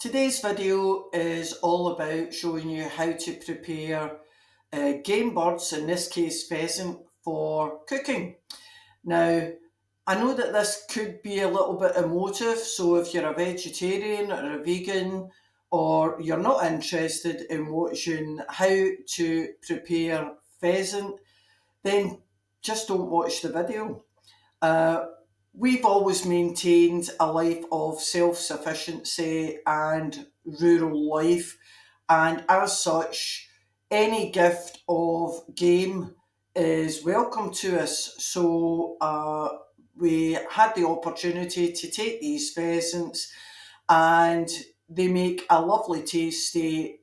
Today's video is all about showing you how to prepare game birds, in this case pheasant, for cooking. Now, I know that this could be a little bit emotive, so if you're a vegetarian or a vegan, or you're not interested in watching how to prepare pheasant, then just don't watch the video. Uh, we've always maintained a life of self sufficiency and rural life, and as such, any gift of game is welcome to us. So, we had the opportunity to take these pheasants, and they make a lovely, tasty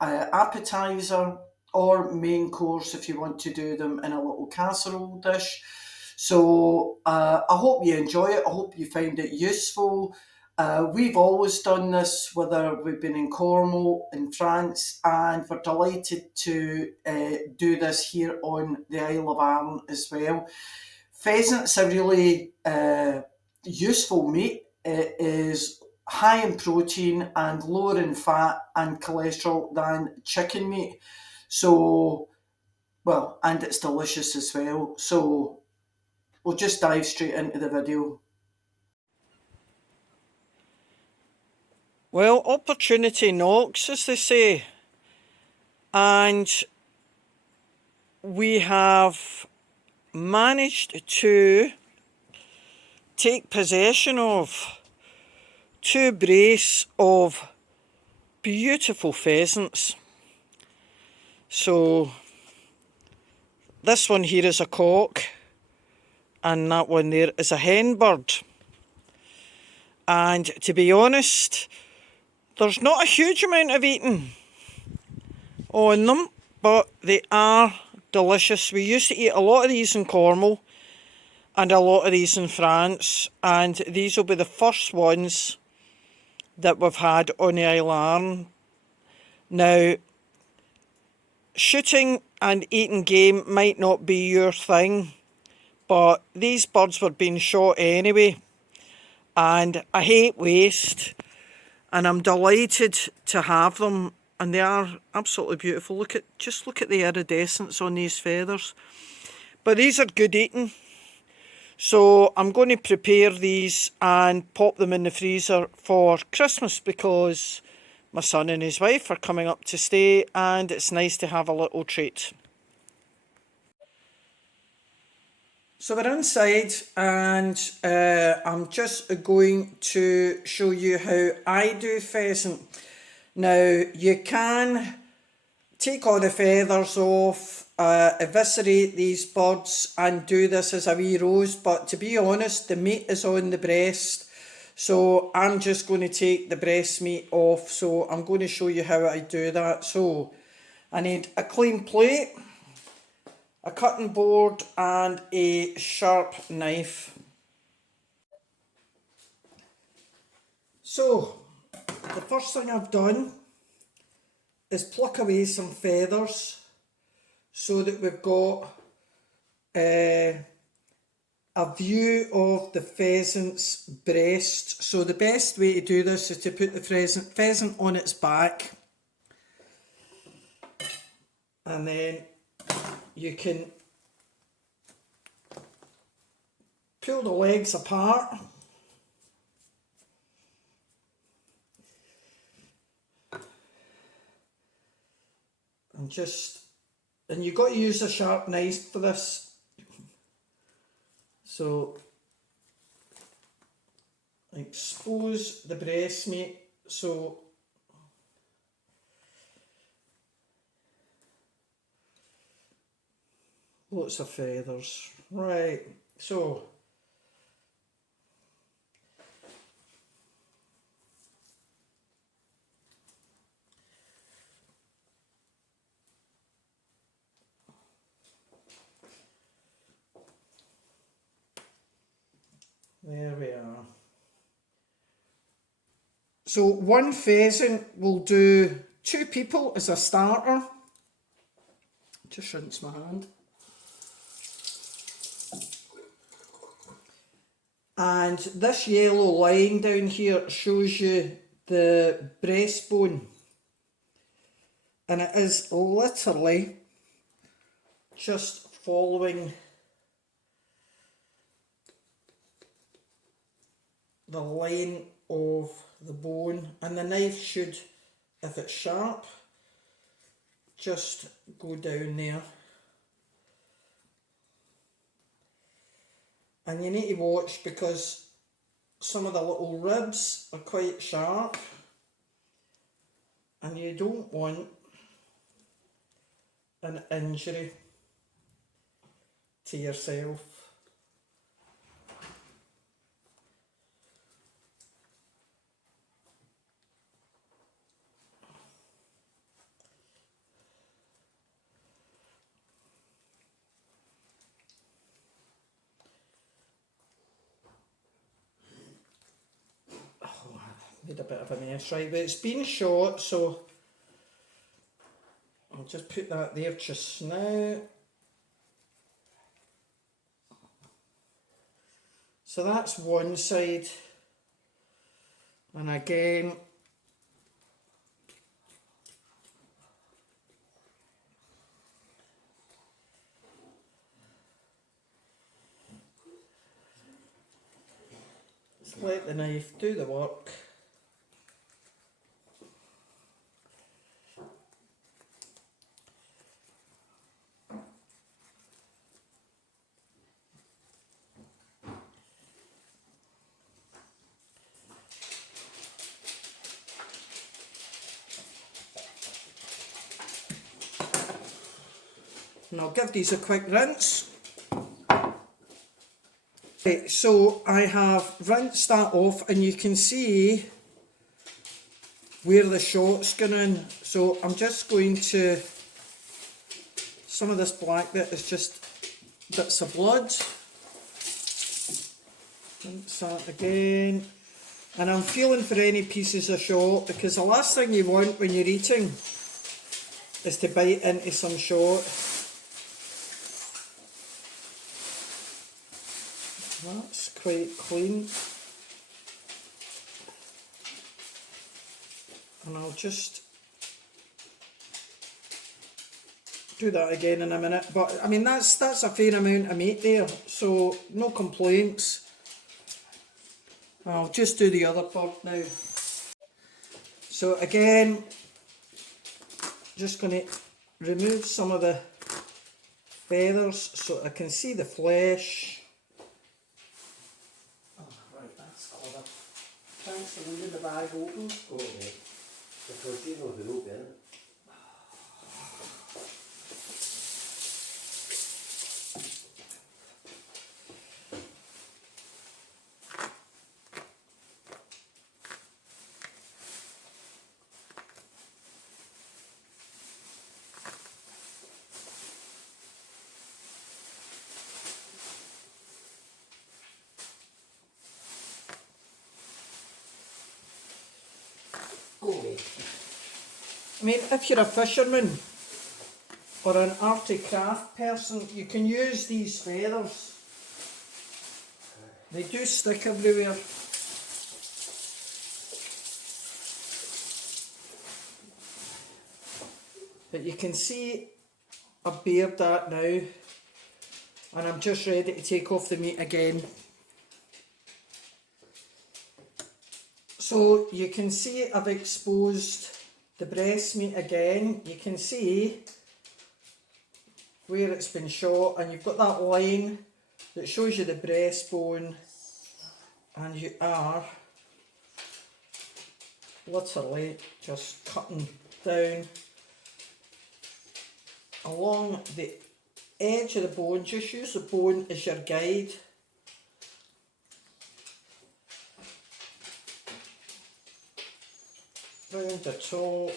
appetizer or main course if you want to do them in a little casserole dish. So, I hope you enjoy it. I hope you find it useful. We've always done this, whether we've been in Cornwall, in France, and we're delighted to do this here on the Isle of Arran as well. Pheasant's a really useful meat. It is high in protein and lower in fat and cholesterol than chicken meat. So, well, and it's delicious as well. So, we'll just dive straight into the video. Well, opportunity knocks, as they say, and we have managed to take possession of two brace of beautiful pheasants. So this one here is a cock, and that one there is a hen bird. And to be honest, there's not a huge amount of eating on them, but they are delicious. We used to eat a lot of these in Cornwall and a lot of these in France, and these will be the first ones that we've had on the Isle of Arran. Now, shooting and eating game might not be your thing, but these birds were being shot anyway, and I hate waste, and I'm delighted to have them, and they are absolutely beautiful. Just look at the iridescence on these feathers. But these are good eating, so I'm going to prepare these and pop them in the freezer for Christmas, because my son and his wife are coming up to stay, and it's nice to have a little treat. So we're inside, and I'm just going to show you how I do pheasant. Now, you can take all the feathers off, eviscerate these birds and do this as a wee roast, but to be honest, the meat is on the breast, so I'm just going to take the breast meat off. So I'm going to show you how I do that. So I need a clean plate, a cutting board and a sharp knife. So the first thing I've done is pluck away some feathers so that we've got a view of the pheasant's breast. So the best way to do this is to put the pheasant on its back, and then you can pull the legs apart and you've got to use a sharp knife for this. So expose the breast meat. So lots of feathers. Right, so there we are. So one pheasant will do 2 people as a starter. Just rinse my hand. And this yellow line down here shows you the breastbone, and it is literally just following the line of the bone, and the knife should, if it's sharp, just go down there. And you need to watch, because some of the little ribs are quite sharp and you don't want an injury to yourself. Made a bit of a mess, right, but it's been shot, so I'll just put that there just now. So that's one side, and again just let the knife do the work. And I'll give these a quick rinse. Right, so I have rinsed that off, and you can see where the shot's gone in. So I'm just going to, some of this black bit is just bits of blood. Rinse that again. And I'm feeling for any pieces of shot, because the last thing you want when you're eating is to bite into some shot. That's quite clean. And I'll just do that again in a minute. But I mean, that's a fair amount of meat there, so no complaints. I'll just do the other part now. So again, just going to remove some of the feathers so I can see the flesh. Thanks for leaving the bag open. Oh, yeah. Because you know the rope in it. I mean, if you're a fisherman or an arty craft person, you can use these feathers. They do stick everywhere. But you can see I've bared that now, and I'm just ready to take off the meat again. So you can see I've exposed the breast meat again. You can see where it's been shot, and you've got that line that shows you the breastbone, and you are literally just cutting down along the edge of the bone. Just use the bone as your guide. Round the top.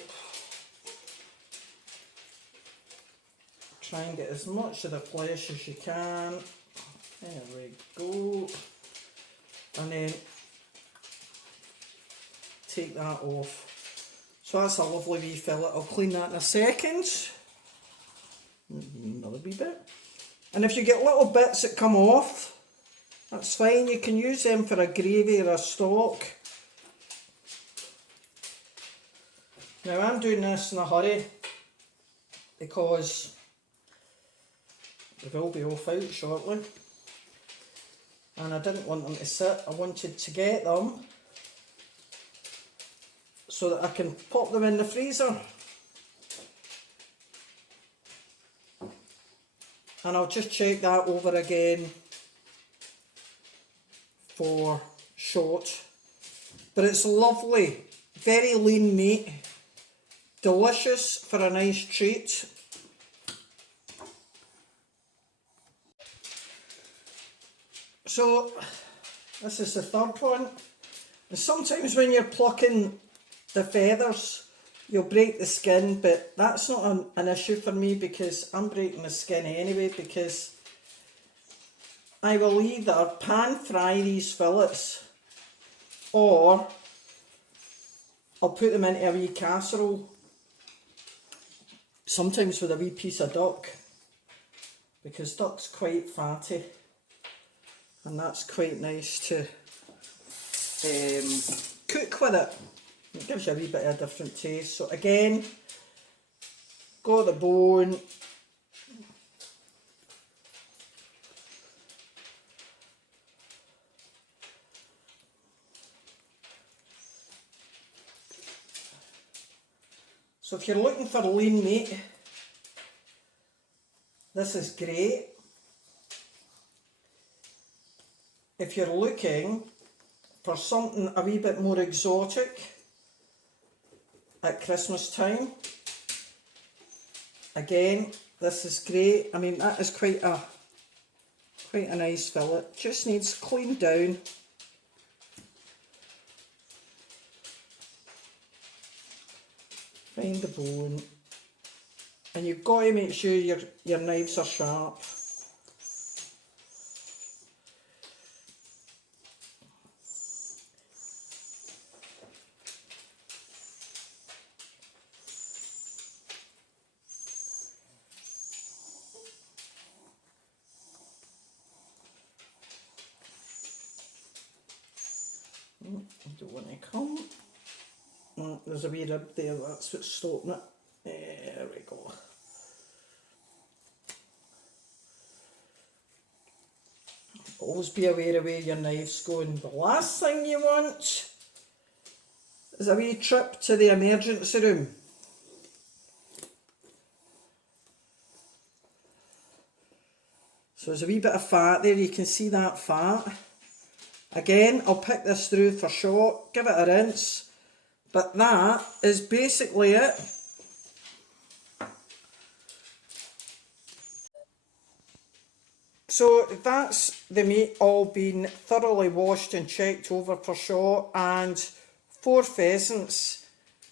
Try and get as much of the flesh as you can. There we go. And then take that off. So that's a lovely wee fillet. I'll clean that in a second. Another wee bit. And if you get little bits that come off, that's fine. You can use them for a gravy or a stock. Now I'm doing this in a hurry because they will be off out shortly, and I didn't want them to sit. I wanted to get them so that I can pop them in the freezer. And I'll just check that over again for short. But it's lovely, very lean meat, delicious for a nice treat. So this is the third one. And sometimes when you're plucking the feathers, you'll break the skin, but that's not an issue for me because I'm breaking the skin anyway, because I will either pan fry these fillets or I'll put them into a wee casserole, sometimes with a wee piece of duck, because duck's quite fatty and that's quite nice to cook with it. It gives you a wee bit of a different taste. So again, got the bone. So if you're looking for lean meat, this is great. If you're looking for something a wee bit more exotic at Christmas time, again, this is great. I mean, that is quite a nice fillet. Just needs cleaned down. Find the bone, and you've got to make sure your knives are sharp. I don't want to come. There's a wee rib there, that's what's stopping it. There we go. Always be aware of where your knife's going. The last thing you want is a wee trip to the emergency room. So there's a wee bit of fat there, you can see that fat. Again, I'll pick this through for short, give it a rinse, but that is basically it. So that's the meat all been thoroughly washed and checked over for short, and 4 pheasants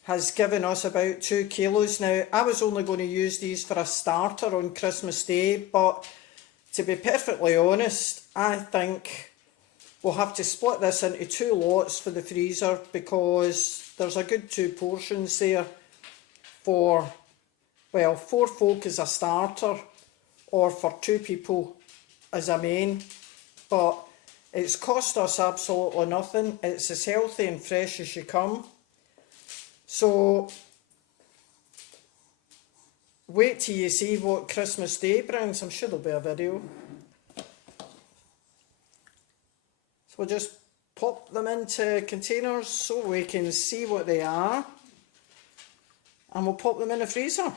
has given us about 2 kilos. Now, I was only going to use these for a starter on Christmas Day, but to be perfectly honest, I think we'll have to split this into 2 lots for the freezer, because there's a good 2 portions there for, well, 4 folk as a starter or for 2 people as a main. But it's cost us absolutely nothing. It's as healthy and fresh as you come. So wait till you see what Christmas Day brings. I'm sure there'll be a video. So we'll just pop them into containers so we can see what they are, and we'll pop them in the freezer.